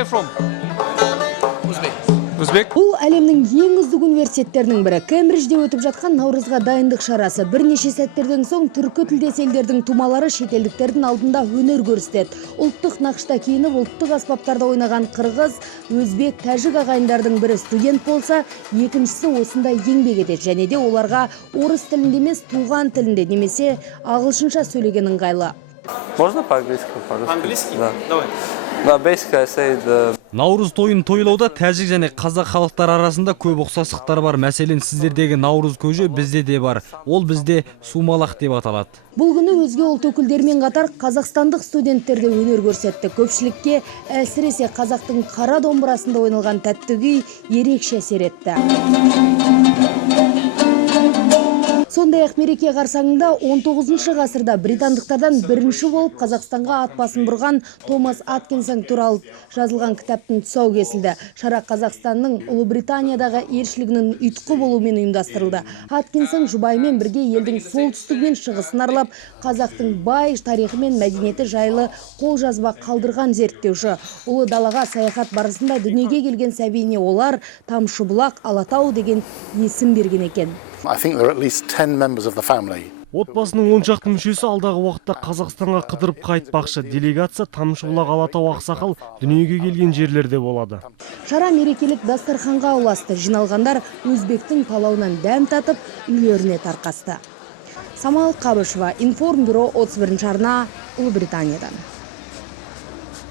are you from? Uzbek. Бұл әлемнің ең үздік университеттерінің бірі. Кембриджде өтіп жатқан Наурызға дайындық шарасы. Бірнеше сәттерден соң түркі тілдес елдердің тумалары шетелдіктердің алдында өнер көрсетеді. Ұлттық нақышта киініп, ұлттық аспаптарда ойнаған қырғыз, өзбек, тәжік ағайындардың бірі студент болса, екіншісі осында еңбек етеді. Және де оларға орыс тілінде емес, туған тілінде немесе ағылшынша сөйлеген ыңғайлы. Можно по-английски? По-английски? Да. Давай. Да, basically I said Наурыз тойын тойлауда тәжік және қазақ халықтар арасында көп ұқсастықтар бар. Мәселен, сіздердегі Наурыз көже бізде де бар. Ол бізде сумалақ деп аталады. Бұл күні өзге ұлт өкілдерімен қатар қазақстандық студенттер де өнер көрсетті. Көпшілікке әсіресе қазақтың қара домбырасында ойналған тәтті күй ерекше әсер етті. Сондай-ақ мереке қарсаңында 19 ғасырда британдықтардан бірінші болып Қазақстанға ат басын бұрған Томас Аткинсон туралы жазылған кітаптың тұсауы кесілді. Шара Қазақстанның Ұлыбританиядағы елшілігінің ұйытқы болуымен ұйымдастырылды. Аткинсон жұбайымен бірге елдің солтүстігі мен шығысын аралап, қазақтың бай тарихы мен мәдениеті жайлы қолжазба қалдырған зерттеуші. Ұлы далаға саяхат барысында дүниеге келген сәбиіне олар Тамшыбұлақ, Алатау деген есім берген екен. I think there are at least 10 members of the family. Отбасының 10 шақты мүшесі алдағы уақытта Қазақстанға қыдырып қайтпақшы. Делегация Тамшыбұлақ, Алатау, Ақсақал дүниеге келген жерлерде болады. Шара мерекелік дастарханға ұласты. Жиналғандар өзбектің палауынан дәм татып, үйлеріне тарқасты. Самал Қабышева, Информбюро 31 арна, Ұлыбританиядан.